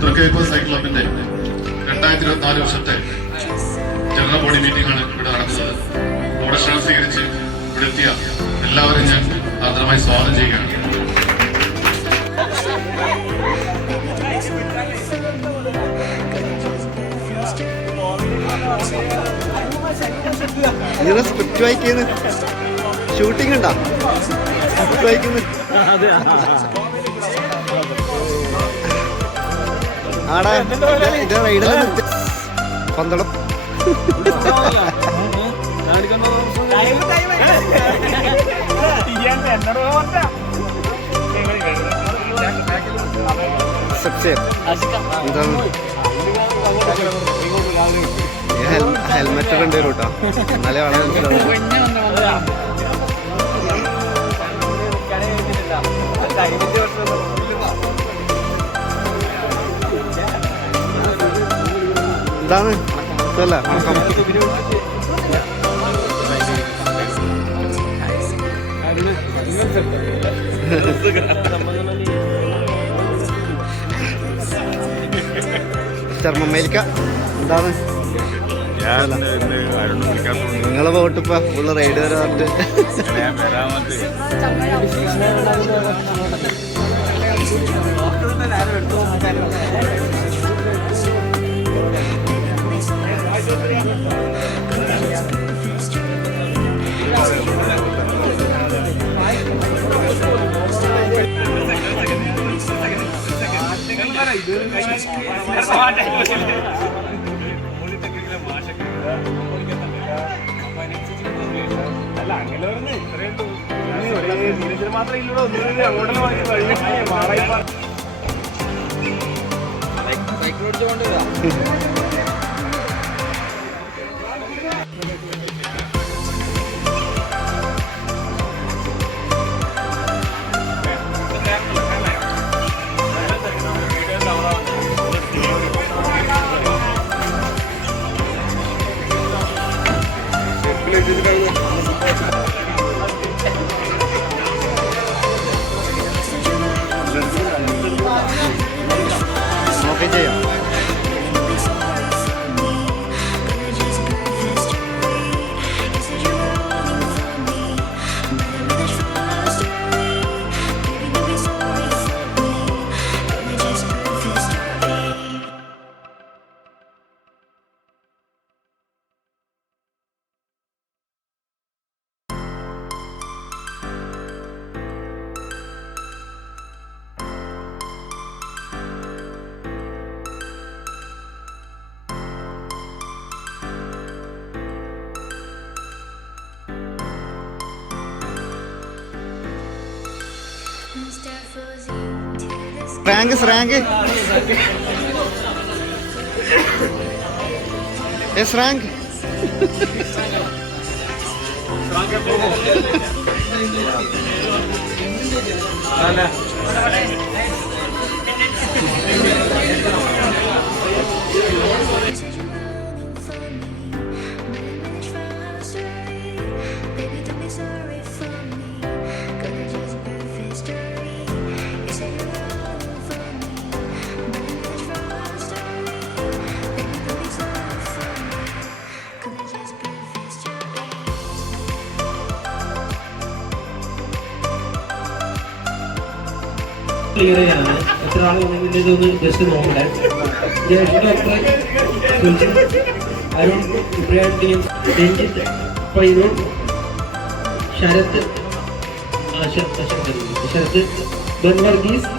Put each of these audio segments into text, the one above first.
Thrikkepur cycle ക്ലബിന്റെ രണ്ടായിരത്തി ഇരുപത്തിനാല് വർഷത്തെ ജനറൽ ബോഡി മീറ്റിംഗ് ആണ് ഇവിടെ നടക്കുന്നത്. നമ്മുടെ ക്ഷണം സ്വീകരിച്ച് ഇവിടെ എത്തിയ എല്ലാവരെയും ഞാൻ ആദ്രമായി സ്വാഗതം ചെയ്യുകയാണ്. ഇതിന് സ്ക്രിപ്റ്റ് വായിക്കുന്നു? ഷൂട്ടിംഗ് ഉണ്ടോ? സ്ക്രിപ്റ്റ് വായിക്കുന്നു? ആടാ ഇത് നിർത്തി. പന്തളം. സത്യം. എന്താണ്? ഹെൽമെറ്റ് ഇടേണ്ടി വരും കേട്ടോ. എന്നാലേ വളരെ ഇതാണ്. ഇതല്ല? വണക്കം. ചർമ്മമേൽക്ക എന്താണ് ഞാൻ ആരോടും വിളിക്കാത്തതുകൊണ്ട് നിങ്ങളെ പോട്ടിപ്പോ ഫുള്ള് റൈഡ് വരെ പറഞ്ഞിട്ട് ഞാൻ വരാമത്തെ അല്ല അങ്ങനെ പറഞ്ഞു ഇത്രയും rank rank S rank Baby, clear ആണ് എത്ര ആൾ വന്നെങ്കിൽ ഇതൊന്ന് ജസ്റ്റ് ജയശ്രീ ഡോക്ടർ അരുൺ ഇബ്രാഹിം രഞ്ജിത്ത് പൈനൂർ ശരത് ശരത് ബൻ വർഗീസ്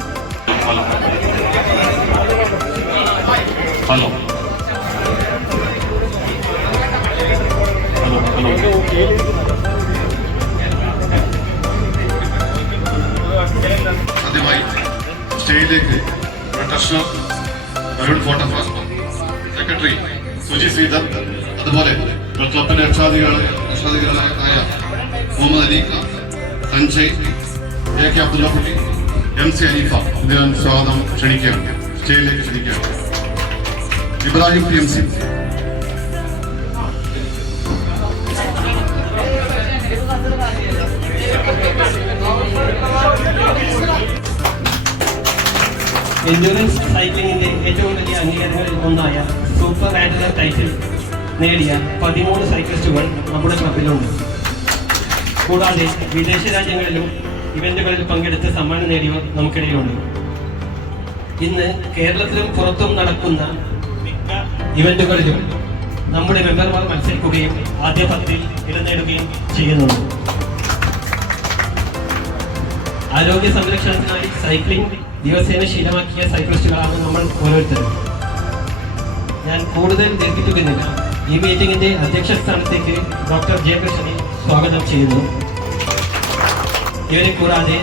ഹലോ. ആദ്യമായി സ്റ്റേജിലേക്ക് professional Arun photographer secretary Suji Sridhar അതുപോലെ ക്ലബിന്റെ രക്ഷാധികാരി രക്ഷാധികളായ Muhammad Ali Khan Sanjay A K Abdullakutty M C Aneefa എന്നിവരും സ്വാഗതം ക്ഷണിക്കുകയാണ്. സ്റ്റേജിലേക്ക് ക്ഷണിക്കുകയാണ്. Ibrahim P M C. Endurance സൈക്ലിങ്ങിന്റെ ഏറ്റവും വലിയ അംഗീകാരങ്ങളിൽ ഒന്നായ സൂപ്പർ ആൻഡലർ ടൈറ്റിൽ നേടിയ പതിമൂന്ന് സൈക്ലിസ്റ്റുകൾ നമ്മുടെ ക്ലബിലുണ്ട് കൂടാതെ വിദേശ രാജ്യങ്ങളിലും ഇവന്റുകളിൽ പങ്കെടുത്ത് സമ്മാനം നേടിയവർ നമുക്കിടയിലുണ്ട്. ഇന്ന് കേരളത്തിലും പുറത്തും നടക്കുന്ന മിക്ക ഇവന്റുകളിലും നമ്മുടെ മെമ്പർമാർ മത്സരിക്കുകയും ആദ്യ പത്തിൽ ഇടം നേടുകയും ചെയ്യുന്നുണ്ട്. ആരോഗ്യ സംരക്ഷണത്തിനായി സൈക്ലിംഗ് ദിവസേന ശീലമാക്കിയ സൈക്ലിസ്റ്റുകളാണ് നമ്മൾ ഓരോരുത്തരും. ഞാൻ കൂടുതൽ ദീർഘിപ്പിക്കുന്നില്ല. ഈ മീറ്റിംഗിന്റെ അധ്യക്ഷ സ്ഥാനത്തേക്ക് ഡോക്ടർ ജയകൃഷ്ണനെ സ്വാഗതം ചെയ്യുന്നു. ഇവരെ കൂടാതെ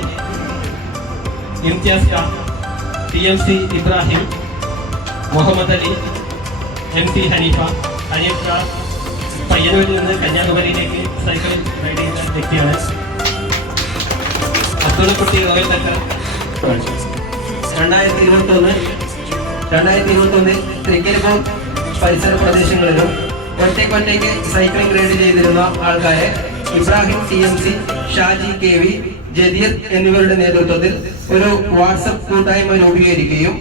Imtiaz Khan T M C Ibrahim Muhammad Ali M P Haneefa Hanif Khan പയ്യന്നൂരിൽ നിന്ന് കന്യാകുമാരിയിലേക്ക് സൈക്കിൾ റൈഡ് ചെയ്യുന്ന വ്യക്തിയാണ് രണ്ടായിരത്തി ഇരുപത്തി ഒന്ന് രണ്ടായിരത്തി ഇരുപത്തി ഒന്നിൽ തൃക്കരിപ്പൂർ പരിസര പ്രദേശങ്ങളിലും ഒറ്റയ്ക്കൊറ്റയ്ക്ക് സൈക്ലിംഗ് റൈഡ് ചെയ്തിരുന്ന ആൾക്കാരെ Ibrahim T M C Shaji K V Jadeer എന്നിവരുടെ നേതൃത്വത്തിൽ ഒരു വാട്സപ്പ് കൂട്ടായ്മ രൂപീകരിക്കുകയും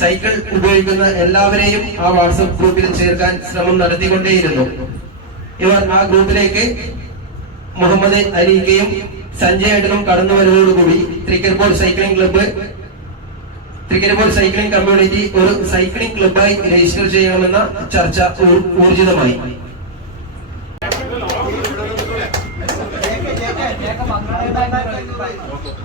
സൈക്കിൾ ഉപയോഗിക്കുന്ന എല്ലാവരെയും ആ വാട്സപ്പ് ഗ്രൂപ്പിൽ ചേർക്കാൻ ശ്രമം നടത്തിക്കൊണ്ടേയിരുന്നു. ഇവർ ആ ഗ്രൂപ്പിലേക്ക് മുഹമ്മദ് അലി ഏട്ടനും കടന്നു വരുന്നതോടുകൂടി Trikaripur cycling club Trikaripur cycling community ഒരു സൈക്ലിംഗ് ക്ലബ്ബായി രജിസ്റ്റർ ചെയ്യണമെന്ന ചർച്ച ഊർജിതമായി. ഊർജിതമായി എല്ലാം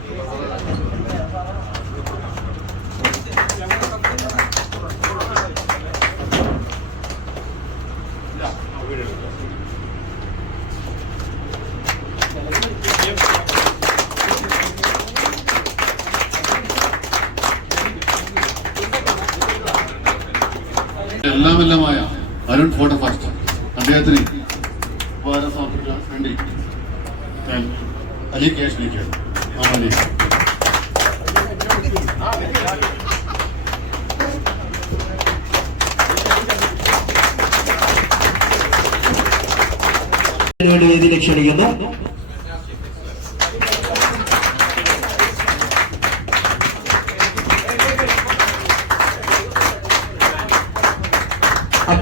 എല്ലാമായ അരുൺ ഫോട്ടോ ഫാസ്റ്റ് അദ്ദേഹത്തിന് ക്ഷണിക്കുന്നു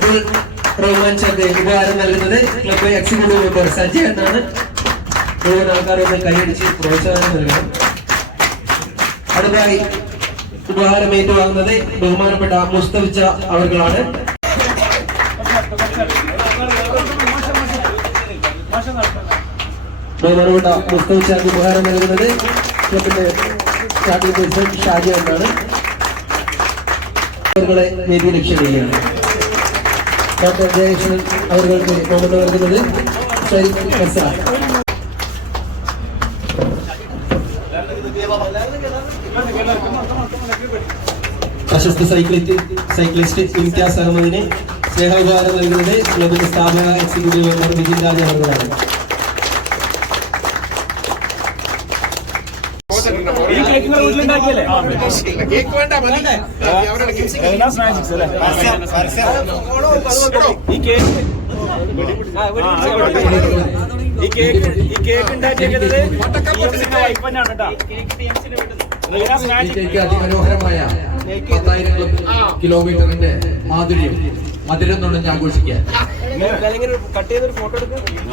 അപ്പോൾ റോമാഞ്ചർക്ക് ഉപഹാരം നൽകുന്നത് ക്ലബ് എക്സിക്യൂട്ടീവ് മെമ്പർ എന്നാണ്. മുഴുവൻ ആൾക്കാരൊന്ന് കൈയടിച്ച് പ്രോത്സാഹനം നൽകണം. അടുത്തായി ഉപഹാരം ഏറ്റുവാങ്ങുന്നത് ബഹുമാനപ്പെട്ട മുസ്തഫിച്ച അവർകളാണ്. ബഹുമാനപ്പെട്ട മുസ്തഫിച്ചാക്ക് ഉപഹാരം നൽകുന്നത് ക്ലബിന്റെ സ്റ്റാർട്ടിംഗ് പ്രസിഡന്റ് ഷാജി എന്നാണ്. അവരുടെ ലക്ഷ്യം ലക്ഷ്യമിടുകയാണ് ഡോക്ടർ ജയകൃഷ്ണൻ അവർക്ക് കോമന്റ് നൽകുന്നത് ശരിക്കും പ്രശസ്ത സൈക്ലിസ്റ്റ് ഇംതിയാസ് അഹമ്മദിന് സ്നേഹോപകാരം നൽകുന്നത് ക്ലബിന്റെ സ്ഥാപക എക്സിക്യൂട്ടീവ് മെമ്പർ വിജിൻ രാജ അവർക്കാണ് കേക്ക് അല്ലേ? ഈ കേക്ക് ഈ കേക്ക് ഈ കേക്ക് ഉണ്ടാക്കിയത് കേട്ടോ. അതിമനോഹരമായ പത്തായിരം കിലോമീറ്ററിന്റെ മാധുര്യം മധുരം നുണഞ്ഞ് ആഘോഷിക്കാൻ.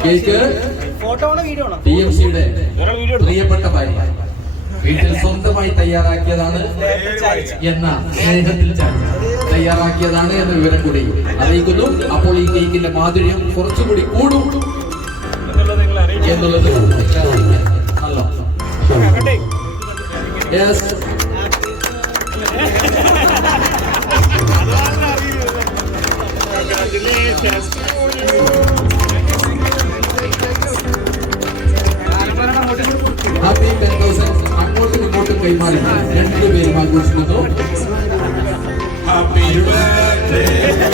കേക്ക് ഫോട്ടോ ആണോ വീഡിയോ ആണോ? ടി എം സിയുടെ പ്രിയപ്പെട്ട ഭാര്യ. വീട്ടിൽ സ്വന്തമായി തയ്യാറാക്കിയതാണ് എന്ന സ്നേഹത്തിൽ തയ്യാറാക്കിയതാണ് എന്ന വിവരം കൂടി അറിയിക്കുന്നു. അപ്പോൾ ഈ കേക്കിന്റെ മാധുര്യം കുറച്ചുകൂടി കൂടും എന്നുള്ളത് നിങ്ങൾ കൈമാറി രണ്ടുപേരും ആഘോഷിക്കുന്നു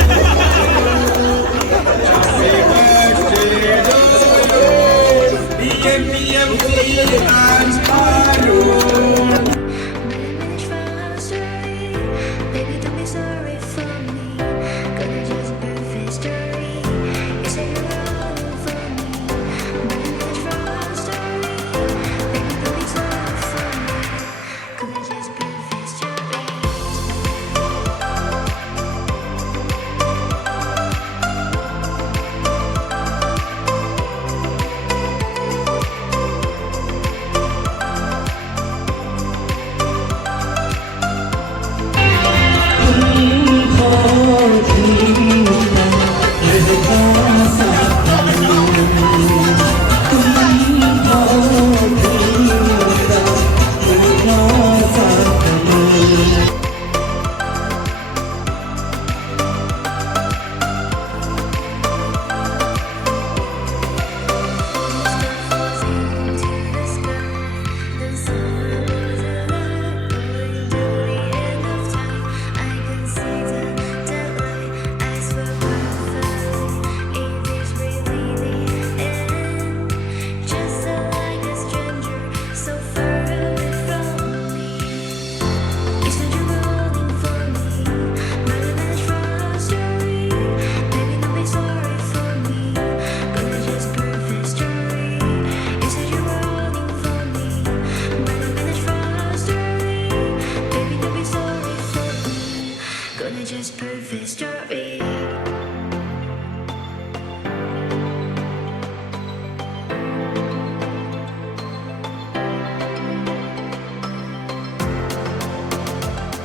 Manage